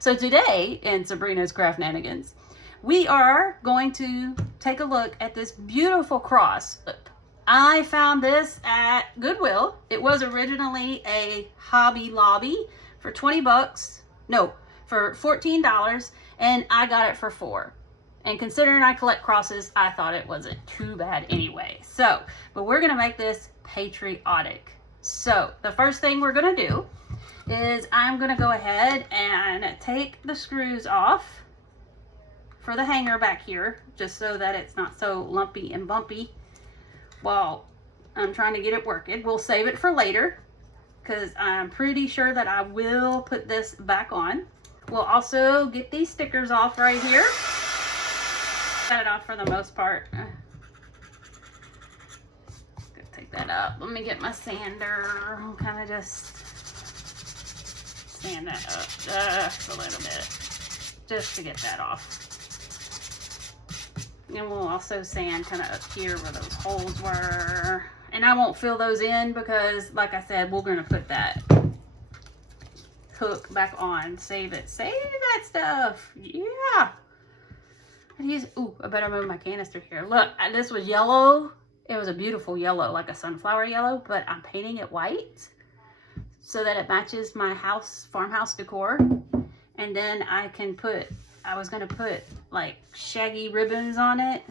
So today in Sabrina's Craft-nanigans, we are going to take a look at this beautiful cross. I found this at Goodwill. It was originally a Hobby Lobby for 20 bucks. No, for $14, and I got it for $4. And considering I collect crosses, I thought it wasn't too bad anyway. So, but we're gonna make this patriotic. So the first thing we're gonna do is I'm gonna go ahead and take the screws off for the hanger back here, just so that it's not so lumpy and bumpy while I'm trying to get it working. We'll save it for later because I'm pretty sure that I will put this back on. We'll also get these stickers off right here. Got it off for the most part. Gonna take that up. Let me get my sander. I'll kind of just sand that up just a little bit, just to get that off. And we'll also sand kind of up here where those holes were. And I won't fill those in because, like I said, we're going to put that hook back on. Save it. Save that stuff. Yeah. Ooh, I better move my canister here. Look, this was yellow. It was a beautiful yellow, like a sunflower yellow, but I'm painting it white so that it matches my farmhouse decor. And then I was going to put like shaggy ribbons on it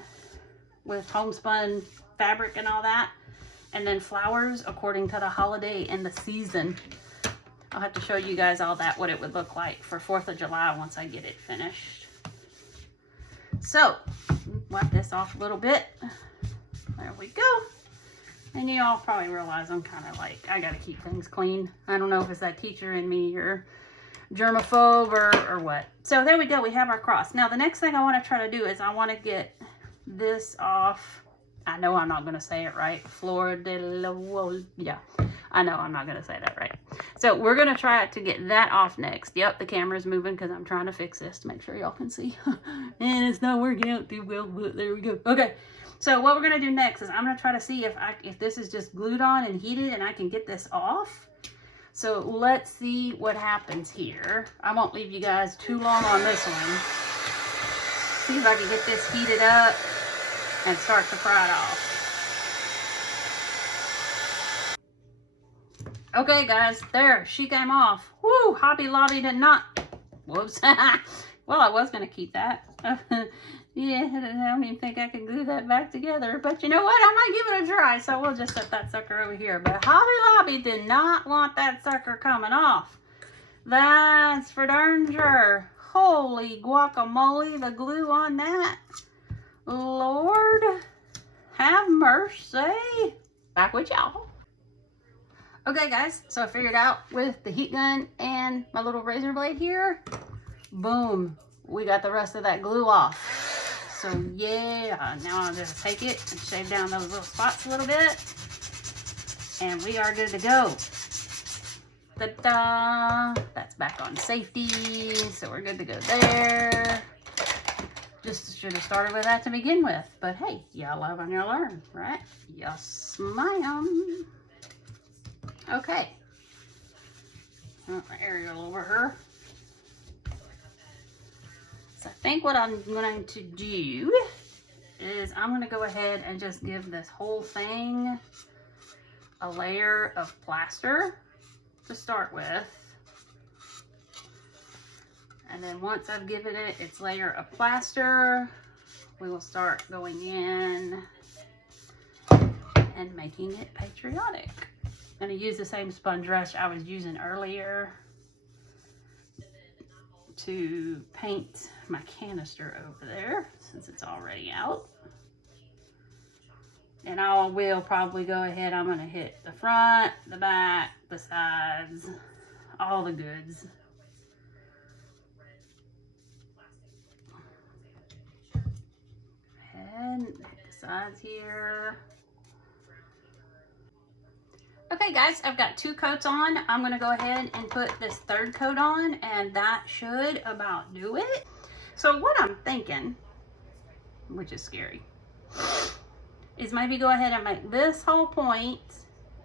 with homespun fabric and all that. And then flowers according to the holiday and the season. I'll have to show you guys all that, what it would look like for 4th of July once I get it finished. So, wipe this off a little bit. There we go. And you all probably realize I'm kind of like, I got to keep things clean. I don't know if it's that teacher in me or germaphobe or what. So there we go. We have our cross. Now, the next thing I want to try to do is I want to get this off. I know I'm not going to say it right. Yeah, I know I'm not going to say that right. So we're going to try to get that off next. Yep, the camera's moving because I'm trying to fix this to make sure y'all can see. And it's not working out too well, but there we go. Okay, so what we're going to do next is I'm going to try to see if this is just glued on and heated and I can get this off. So let's see what happens here. I won't leave you guys too long on this one. See if I can get this heated up and start to fry it off. Okay guys, there, she came off. Woo, Hobby Lobby did not. Whoops. Well, I was gonna keep that. Yeah, I don't even think I can glue that back together. But you know what? I might give it a try. So we'll just set that sucker over here. But Hobby Lobby did not want that sucker coming off. That's for darn sure. Holy guacamole, the glue on that. Lord, have mercy. Back with y'all. Okay guys, so I figured out with the heat gun and my little razor blade here, boom, we got the rest of that glue off. So yeah, now I'll just take it and shave down those little spots a little bit. And we are good to go. Ta-da! That's back on safety, so we're good to go there. Just should have started with that to begin with. But hey, y'all love and y'all learn, right? Yes, ma'am. Okay. My aerial over her. So I think what I'm going to do is I'm going to go ahead and just give this whole thing a layer of plaster to start with. And then once I've given it its layer of plaster, we will start going in and making it patriotic. I'm going to use the same sponge brush I was using earlier to paint my canister over there since it's already out. And I will probably go ahead, I'm going to hit the front, the back, the sides, all the goods. And hit the sides here. Okay guys, I've got 2 coats on. I'm gonna go ahead and put this 3rd coat on, and that should about do it. So what I'm thinking, which is scary, is maybe go ahead and make this whole point,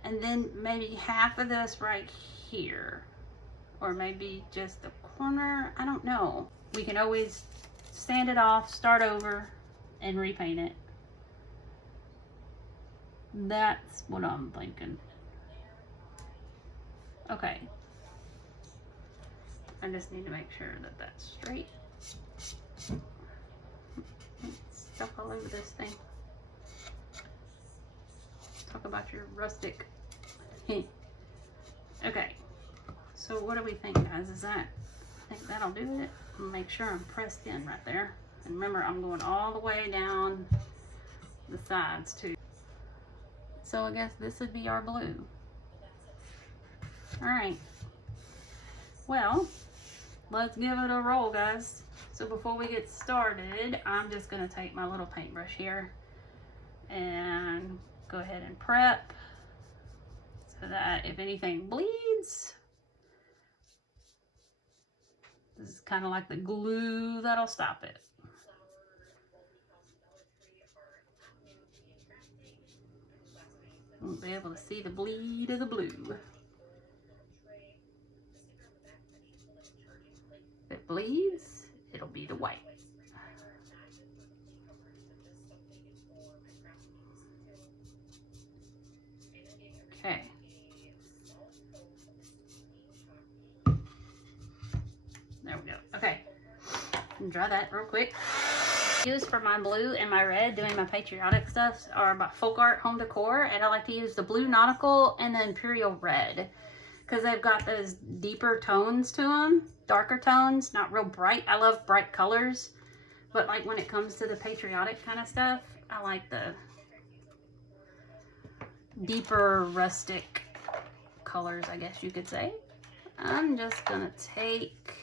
and then maybe half of this right here, or maybe just a corner, I don't know. We can always sand it off, start over, and repaint it. That's what I'm thinking. Okay. I just need to make sure that that's straight. Stuff all over this thing. Talk about your rustic. Okay. So what do we think, guys? Is that, I think that'll do it. Make sure I'm pressed in right there. And remember, I'm going all the way down the sides too. So I guess this would be our blue. All right. Well, let's give it a roll, guys. So before we get started, I'm just gonna take my little paintbrush here and go ahead and prep so that if anything bleeds, this is kind of like the glue that'll stop it. Won't be able to see the bleed of the blue. If it bleeds, it'll be the white. Okay. There we go. Okay. Dry that real quick. Use for my blue and my red doing my patriotic stuff are my folk art home decor, and I like to use the blue nautical and the imperial red because they've got those deeper tones to them, darker tones, not real bright. I love bright colors, but like when it comes to the patriotic kind of stuff, I like the deeper rustic colors, I guess you could say. I'm just gonna take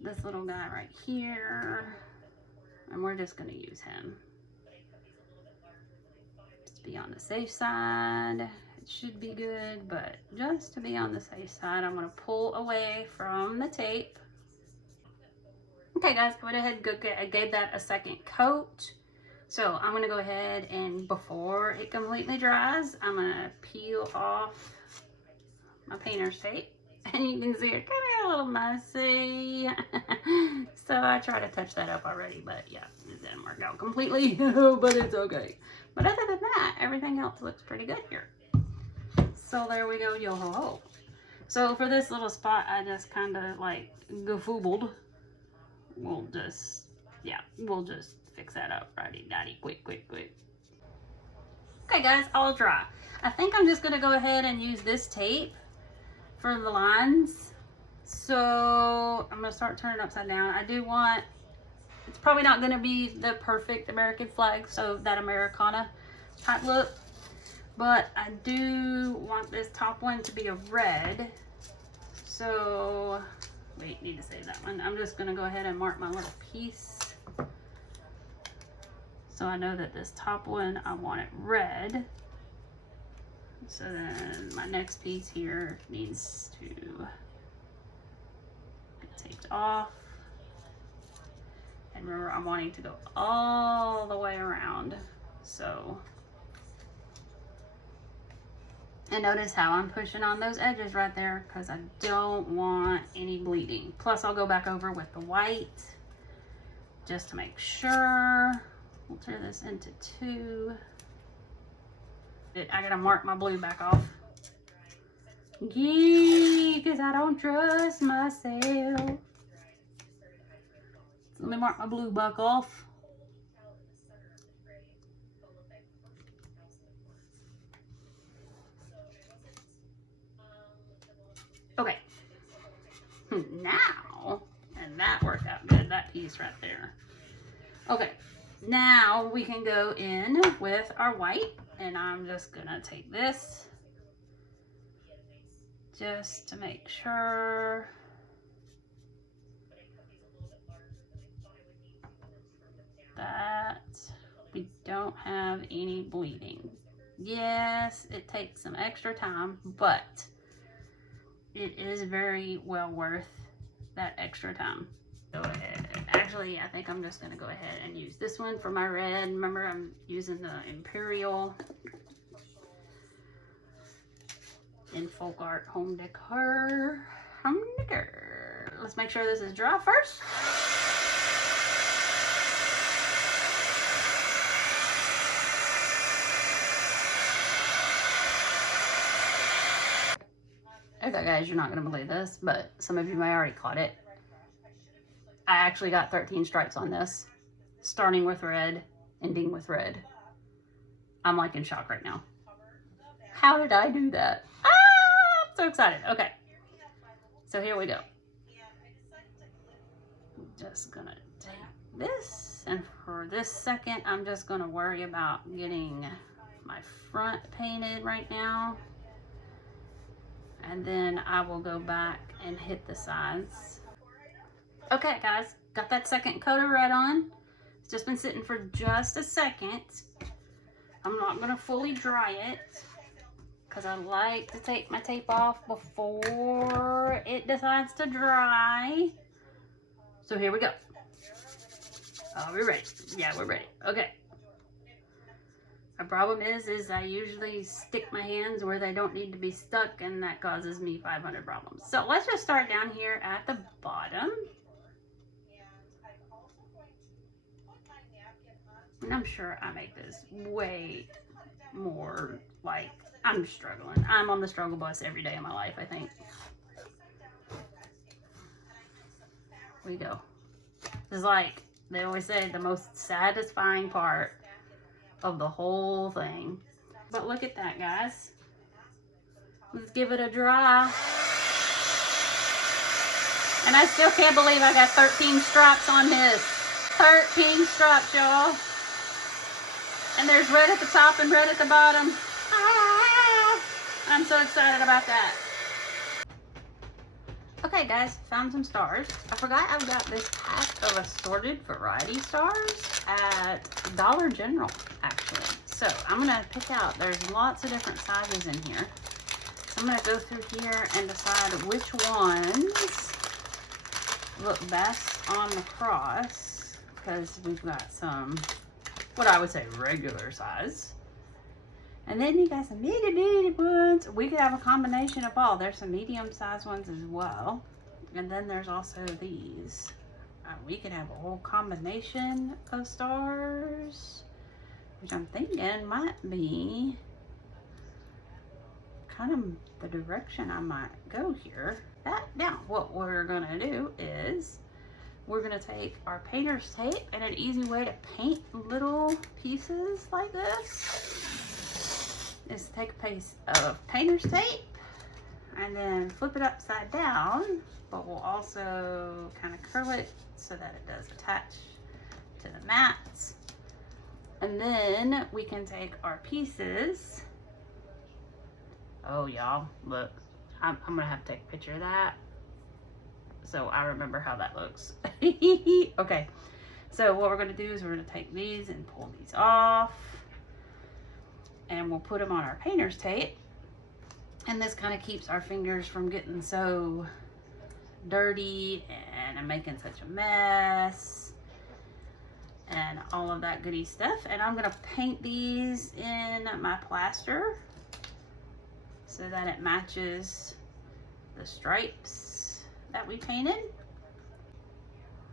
this little guy right here, and we're just gonna use him. Just to be on the safe side. It should be good, but just to be on the safe side, I'm gonna pull away from the tape. Okay guys, I went ahead and I gave that a second coat. So I'm gonna go ahead and before it completely dries, I'm gonna peel off my painter's tape. And you can see it kind of a little messy. So I try to touch that up already, but yeah, it didn't work out completely, but it's okay. But other than that, everything else looks pretty good here. So there we go, yo ho ho. So for this little spot, I just kind of like gefoobled. We'll just fix that up righty daddy, quick. Okay guys, all dry. I think I'm just gonna go ahead and use this tape for the lines. So I'm gonna start turning upside down. I do want, it's probably not gonna be the perfect American flag, so that Americana type look, but I do want this top one to be a red. So wait, need to save that one. I'm just gonna go ahead and mark my little piece so I know that this top one, I want it red. So then my next piece here needs to get taped off. And remember, I'm wanting to go all the way around. So, and notice how I'm pushing on those edges right there because I don't want any bleeding. Plus I'll go back over with the white just to make sure. We'll tear this into two. I gotta mark my blue back off. Yeah, because I don't trust myself. So let me mark my blue back off. Okay. Now, and that worked out good, that piece right there. Okay, now we can go in with our white. And I'm just gonna take this just to make sure that we don't have any bleeding. Yes, it takes some extra time, but it is very well worth that extra time. Go ahead. Actually, I think I'm just gonna go ahead and use this one for my red. Remember, I'm using the Imperial in folk art home decor. knicker. Let's make sure this is dry first. Okay guys, you're not going to believe this, but some of you may already caught it. I actually got 13 stripes on this, starting with red, ending with red. I'm like in shock right now. How did I do that? Ah, I'm so excited. Okay, so here we go. I'm just going to take this, and for this second, I'm just going to worry about getting my front painted right now. And then I will go back and hit the sides. Okay guys, got that second coat of red on. It's just been sitting for just a second. I'm not gonna fully dry it because I like to take my tape off before it decides to dry. So here we go. Are we ready? Yeah, we're ready. Okay. My problem is I usually stick my hands where they don't need to be stuck, and that causes me 500 problems. So let's just start down here at the bottom. And I'm sure I make this way more, like, I'm struggling. I'm on the struggle bus every day of my life, I think. Here we go. This is like, they always say, the most satisfying part of the whole thing. But look at that, guys. Let's give it a dry. And I still can't believe I got 13 stripes on this. 13 stripes, y'all. And there's red at the top and red at the bottom. Ah, I'm so excited about that. Okay guys, found some stars. I forgot I've got this pack of assorted variety stars at Dollar General, actually. So I'm gonna pick out, there's lots of different sizes in here. So I'm gonna go through here and decide which ones look best on the cross, because we've got some, what I would say, regular size. And then you got some itty bitty ones. We could have a combination of all. There's some medium sized ones as well. And then there's also these. We could have a whole combination of stars, which I'm thinking might be kind of the direction I might go here. Now, what we're gonna do is we're gonna take our painter's tape, and an easy way to paint little pieces like this is take a piece of painter's tape and then flip it upside down, but we'll also kind of curl it so that it does attach to the mats. And then we can take our pieces. Oh y'all, look, I'm gonna have to take a picture of that so I remember how that looks. Okay, so what we're gonna do is we're gonna take these and pull these off, and we'll put them on our painter's tape. And this kind of keeps our fingers from getting so dirty and making such a mess and all of that goody stuff. And I'm gonna paint these in my plaster so that it matches the stripes that we painted.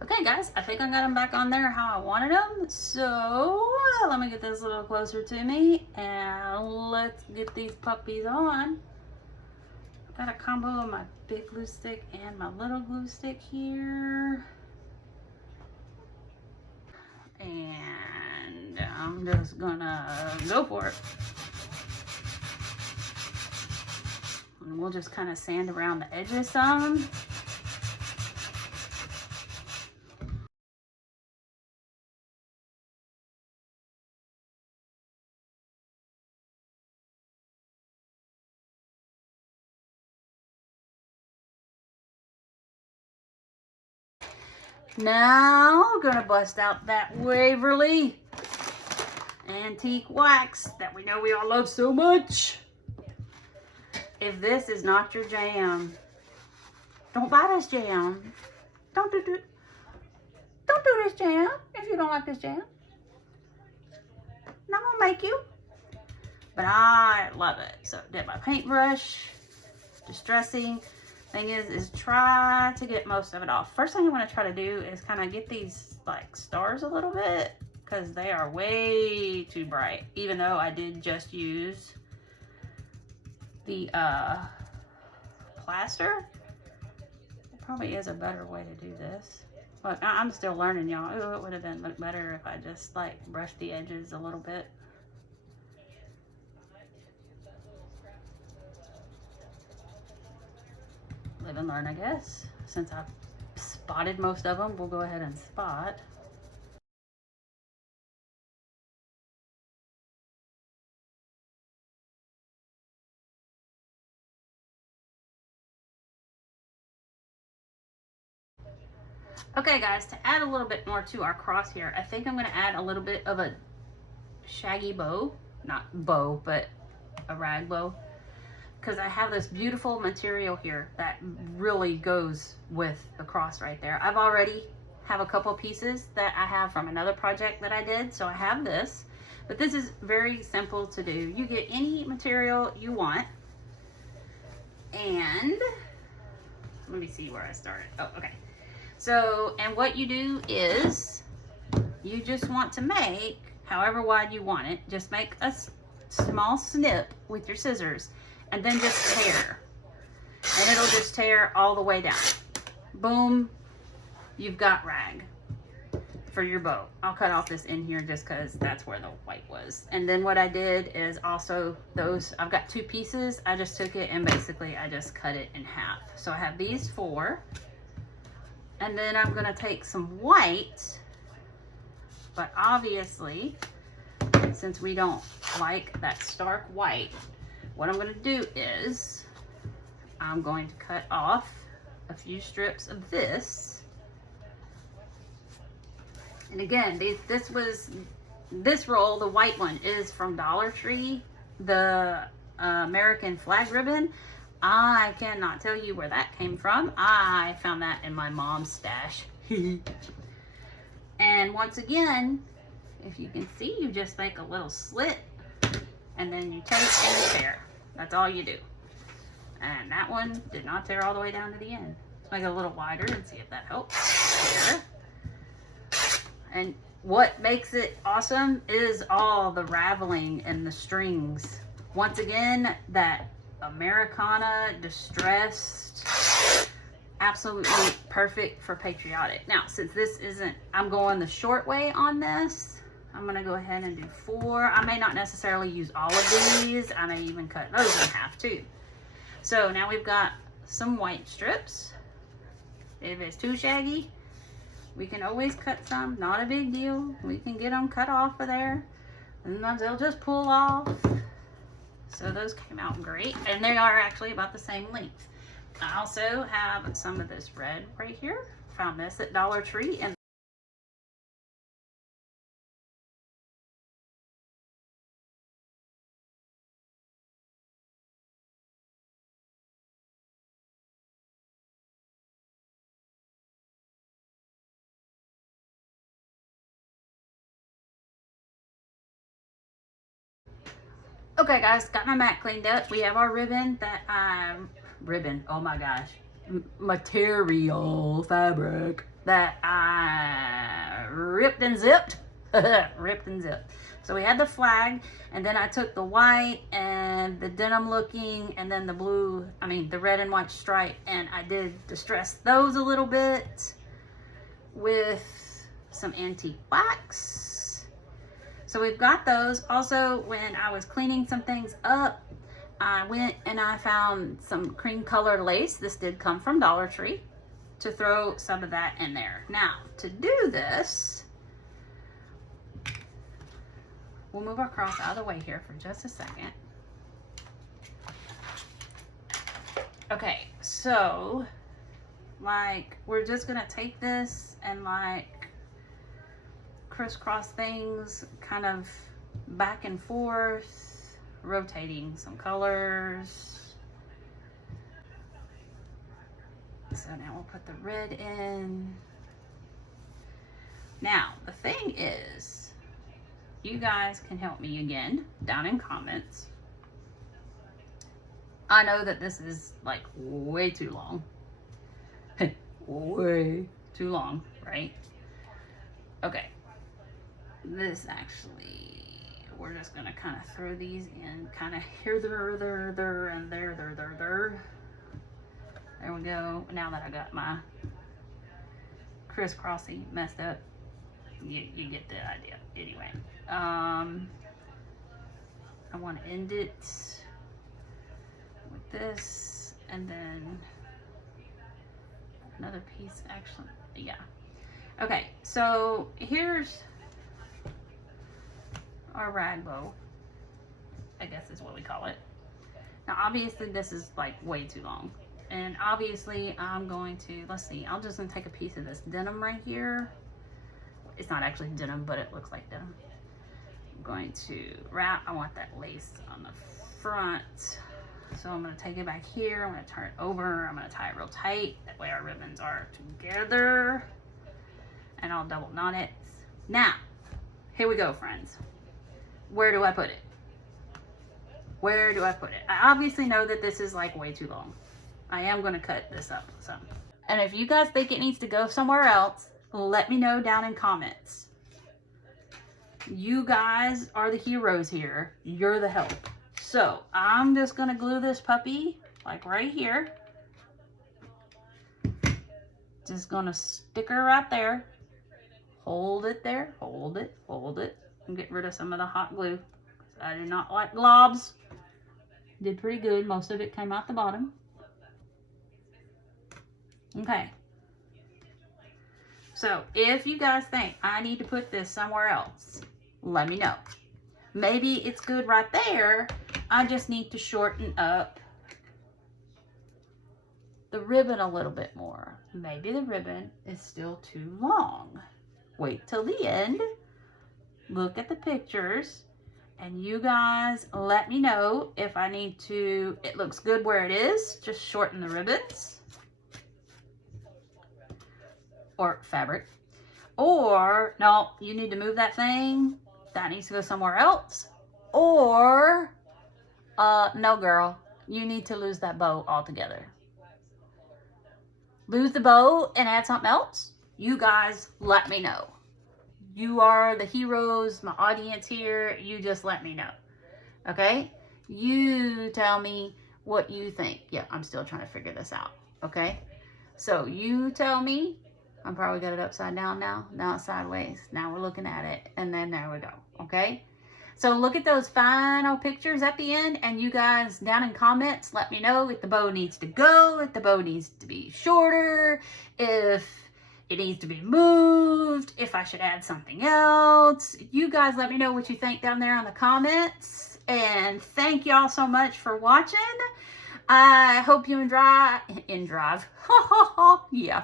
Okay guys, I think I got them back on there how I wanted them. So let me get this a little closer to me and let's get these puppies on. Got a combo of my big glue stick and my little glue stick here. And I'm just gonna go for it. And we'll just kind of sand around the edges some. Now we're gonna bust out that Waverly antique wax that we know we all love so much. If this is not your jam, don't buy this jam. Don't do this jam if you don't like this jam. Not gonna make you, but I love it. So dip my paintbrush, distressing. Thing is try to get most of it off. First thing I'm going to try to do is kind of get these like stars a little bit, because they are way too bright, even though I did just use the plaster. It probably is a better way to do this. Look, I'm still learning, y'all. Ooh, it would have been look better if I just like brushed the edges a little bit. Live and learn, I guess. Since I've spotted most of them, we'll go ahead and spot. Okay guys, to add a little bit more to our cross here, I think I'm going to add a little bit of a shaggy bow. Not bow, but a rag bow. Because I have this beautiful material here that really goes with the cross right there. I've already have a couple pieces that I have from another project that I did. So I have this, but this is very simple to do. You get any material you want. And let me see where I started. Oh, okay. So, and what you do is you just want to make however wide you want it. Just make a small snip with your scissors and then just tear. And it'll just tear all the way down. Boom, you've got rag for your bow. I'll cut off this in here just because that's where the white was. And then what I did is also those, I've got two pieces. I just took it and basically I just cut it in half. So I have these four. And then I'm gonna take some white, but obviously, since we don't like that stark white, what I'm gonna do is I'm going to cut off a few strips of this. And again, this roll, the white one, is from Dollar Tree, the American flag ribbon. I cannot tell you where that came from. I found that in my mom's stash. And once again, if you can see, you just make a little slit and then you take and you tear. That's all you do. And that one did not tear all the way down to the end. Let's make it a little wider and see if that helps. There. And what makes it awesome is all the raveling and the strings. Once again, that Americana distressed, absolutely perfect for patriotic. Now, since this isn't, I'm going the short way on this. I'm gonna go ahead and do 4. I may not necessarily use all of these. I may even cut those in half too. So now we've got some white strips. If it's too shaggy, we can always cut some, not a big deal. We can get them cut off of there. And they'll just pull off. So those came out great, and they are actually about the same length. I also have some of this red right here. Found this at Dollar Tree. And okay guys, got my mat cleaned up. We have our ribbon that oh my gosh, material fabric that I ripped and zipped. Ripped and zipped. So we had the flag, and then I took the white and the denim looking, and then the blue, the red and white stripe, and I did distress those a little bit with some antique wax. So we've got those. Also, when I was cleaning some things up, I went and I found some cream colored lace. This did come from Dollar Tree, to throw some of that in there. Now, to do this, we'll move our cross out of the way here for just a second. Okay, so we're just gonna take this and crisscross things kind of back and forth, rotating some colors. So now we'll put the red in. Now, the thing is, you guys can help me again down in comments. I know that this is like way too long. Way too long, right? Okay. This actually, we're just gonna kind of throw these in kind of here, there, and there. There we go. Now that I got my crisscrossy messed up, you get the idea. Anyway, I want to end it with this, and then another piece. Actually, yeah. Okay, so here's our rag bow, I guess is what we call it. Now obviously this is like way too long, and obviously I'm going to, let's see, I'm just gonna take a piece of this denim right here. It's not actually denim, but it looks like denim. I'm going to wrap, I want that lace on the front, so I'm gonna take it back here, I'm gonna turn it over, I'm gonna tie it real tight, that way our ribbons are together, and I'll double knot it. Now here we go, friends. Where do I put it? Where do I put it? I obviously know that this is like way too long. I am going to cut this up some. And if you guys think it needs to go somewhere else, let me know down in comments. You guys are the heroes here. You're the help. So I'm just going to glue this puppy like right here. Just going to stick her right there. Hold it there. Hold it. Hold it. And get rid of some of the hot glue. I do not like globs. Did pretty good. Most of it came out the bottom. Okay. So if you guys think I need to put this somewhere else, let me know. Maybe it's good right there. I just need to shorten up the ribbon a little bit more. Maybe the ribbon is still too long. Wait till the end. Look at the pictures, and you guys let me know if I need to, it looks good where it is, just shorten the ribbons or fabric, or no, you need to move that thing, that needs to go somewhere else, or no girl, you need to lose that bow altogether. Lose the bow and add something else. You guys let me know. You are the heroes, my audience here. You just let me know. Okay? You tell me what you think. Yeah, I'm still trying to figure this out. Okay? So you tell me. I'm probably got it upside down now. Now it's sideways. Now we're looking at it. And then there we go. Okay? So look at those final pictures at the end. And you guys down in comments, let me know if the bow needs to go. If the bow needs to be shorter. If it needs to be moved, if I should add something else. You guys let me know what you think down there in the comments. And thank y'all so much for watching. I hope you drive. Yeah,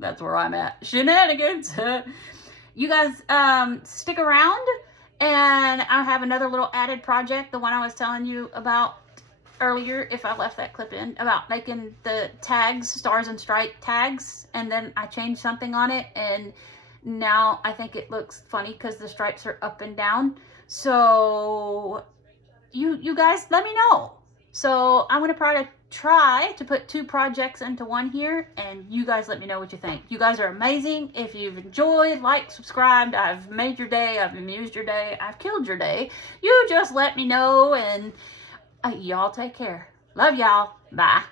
that's where I'm at. Shenanigans. You guys stick around, and I have another little added project, the one I was telling you about earlier, if I left that clip in, about making the tags, stars and stripe tags, and then I changed something on it, and now I think it looks funny because the stripes are up and down. So you guys let me know. So I'm gonna try to put 2 projects into one here, and you guys let me know what you think. You guys are amazing. If you've enjoyed, like, subscribed, I've made your day, I've amused your day, I've killed your day, you just let me know. And y'all take care. Love y'all. Bye.